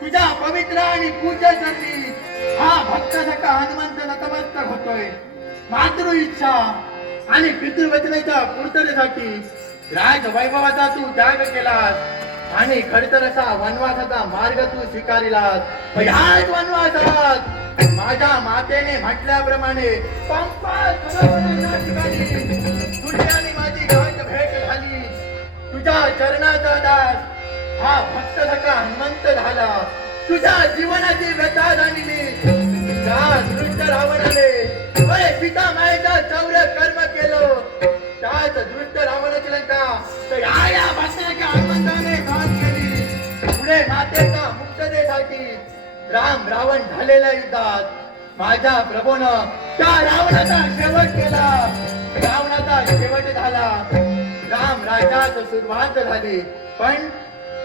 तुझ्या पवित्र आणि पूज्य चरणी हा भक्त सखा हनुमंत नतमस्तक होतोय. मातृ इच्छा आणि पितृवचनेच्या पूर्ततेसाठी राज वैभवाचा तू त्याग केलास आणि खडतर असा वनवासाचा मार्ग तू स्वीकारिलास. ह्याच वनवासात माझ्या मातेने म्हटल्याप्रमाणे पंपा ठिकाणी तुझी आणि माझी गाठ भेट झाली. तुझ्या चरणाचा दास हा भक्त सखा हनुमंत झाला. तुझ्या जीवनाची व्यथा जाणली. त्या दृष्ट रावणाने पिता मायेचा चौर्य कर्म केलं. त्याच दृष्ट रावणाची लंका या भक्त सखा हनुमंताने घात केली. पुढे मातेच्या मुक्ततेसाठी राम रावण झालेल्या युद्धात माझ्या प्रभूनं त्या रावणाचा शेवट केला. रावणाचा शेवट झाला. राम राज्यात सुरुवात झाली. पण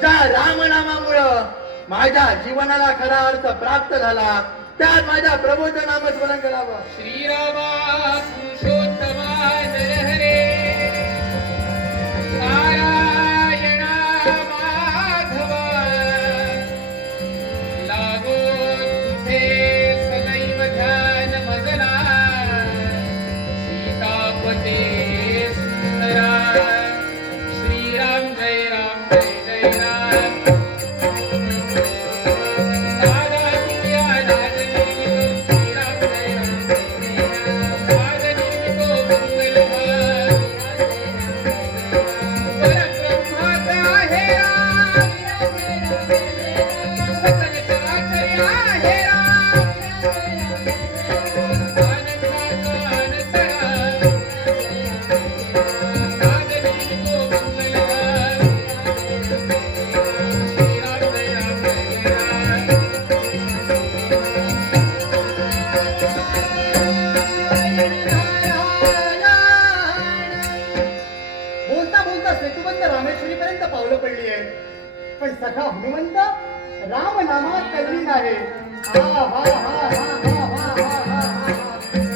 त्या रामनामामुळं माझ्या जीवनाला खरा अर्थ प्राप्त झाला. त्यात माझ्या प्रभूचं नामस्मरण करावं. श्रीरामा पुरुषोत्तमा जय हरे नारायणा माधवा लागो तुझे सदैव ध्यान मगना सीतापते सुंदरा श्रीराम जय राम जय जय राम पण सखा हनुमंत राम नामात तल्लीन आहे.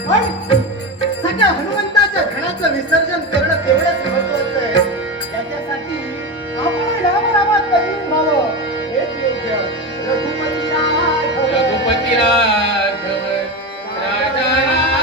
पण सखा हनुमंताच्या धनाचं विसर्जन करणं तेवढंच महत्वाचं आहे. त्याच्यासाठी आपण राम नामात तल्लीन व्हावं हेच योग्य. रघुपती राघव रघुपती राघव राजा राम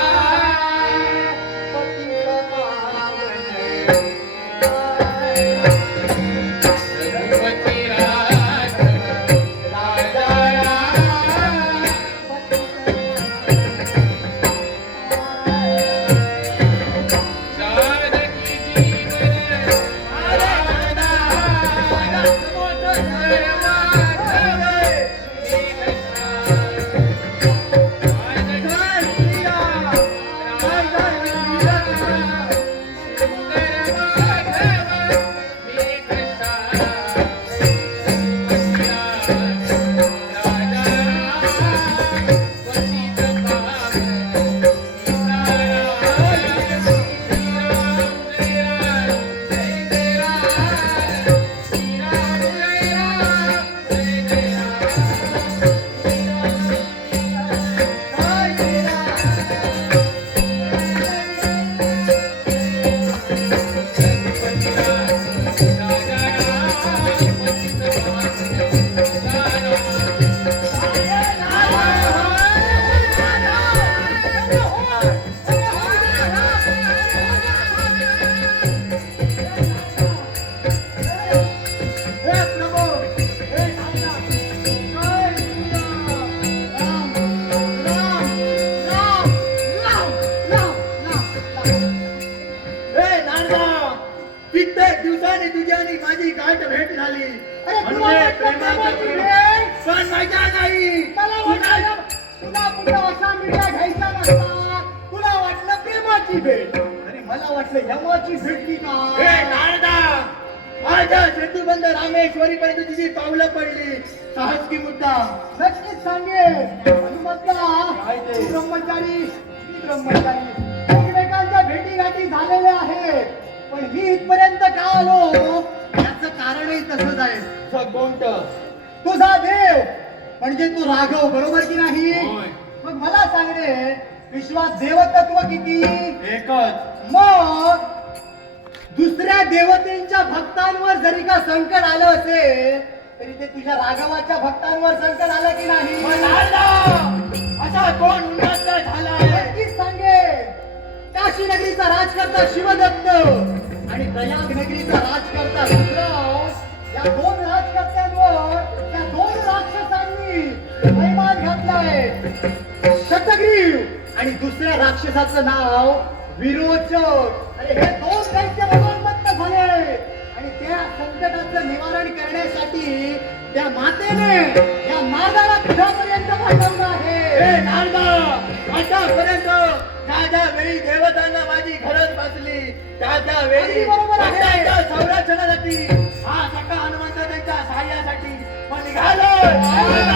तुझे प्रेमाचं भेट. पण माझ्या नाही. मला वाटलं तुला कुठं असा मिळा घ्यायचा नसता. तुला वाटलं प्रेमाची भेट आणि मला वाटलं यमाची भेटली हे का. नारदा, माझ्या सेतुबंध रामेश्वरी पर्यंत तुझी पावलं पडली. साहस की मुद्दा नक्कीच सांगेन. हनुमंता, काय ते? तू ब्रह्मचारी, मी ब्रह्मचारी, एकमेकांच्या भेटीगाठी झालेल्या आहेत. पण मी इथपर्यंत का आलो याचं कारणही तसंच आहे. कोणत तुझा देव म्हणजे तू राघव, बरोबर की नाही. होय. मग मला सांग रे, विश्वात देवतत्व किती. एकच. मग दुसऱ्या देवतेच्या भक्तांवर जरी का संकट आलं असेल तरी ते तुझ्या राघवाच्या भक्तांवर संकट आलं की नाही. मग नारदा, असा कोण उन्मत्त झालाय. नक्कीच सांगे. काशी नगरीचा राजकर्ता शिवदत्त आणि प्रयाग नगरीचा राजकर्ता रुद्राव या दोन राजकर्त्यांवर त्या दोन राक्षसांनी मैमान घातलाय. शतग्रीव आणि दुसऱ्या राक्षसाचं नाव विरोचक. आणि हे दोन दैत्य भगवंत झाले आणि त्या संकटाचं निवारण करण्यासाठी त्या मातेने या नारदाला तुझ्यापर्यंत पाठवलं आहे. हे नारदा, आतापर्यंत ज्या वेळी देवतांना माझी गरज भासली त्या वेळी अगदी बरोबर आहे. भक्तांच्या संरक्षणासाठी हा सखा हनुमंत त्यांच्या सहाय्यासाठी मग निघालो.